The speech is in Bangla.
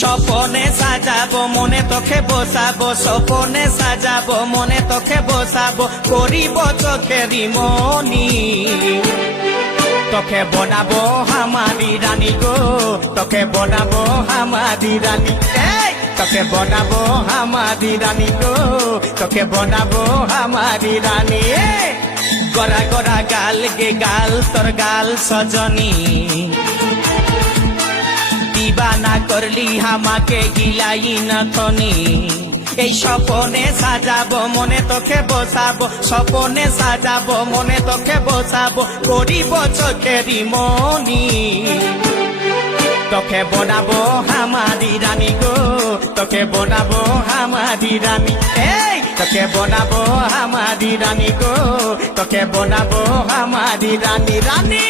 স্বপনে সাজাবো মনে তোকে বসাবো, স্বপনে সাজাবো মনে তোকে বসাবো, করিব চোখেরি মনি। তোকে বনাবো হামারি রানী গো, তোকে বনাবো হামারি রানী, তোকে বনাবো হামারি রানী গো, তোকে বনাবো হামারি রানী। গড়া গড়া গাল গে গাল তোর গাল সজনী, দিবানা করলি হামাকে গিলাই নথনি। এই স্বপনে সাজাবো মনে তোকে বসাবো, স্বপনে সাজাবো মনে তোকে বসাবো, করিব চোখেরি মনি। তোকে বনাবো হামারি রানী গো, তোকে বনাবো হামারি রানী, তোকে বনাবো হামারি রানী গো, তোকে বনাবো হামারি রানী রানী।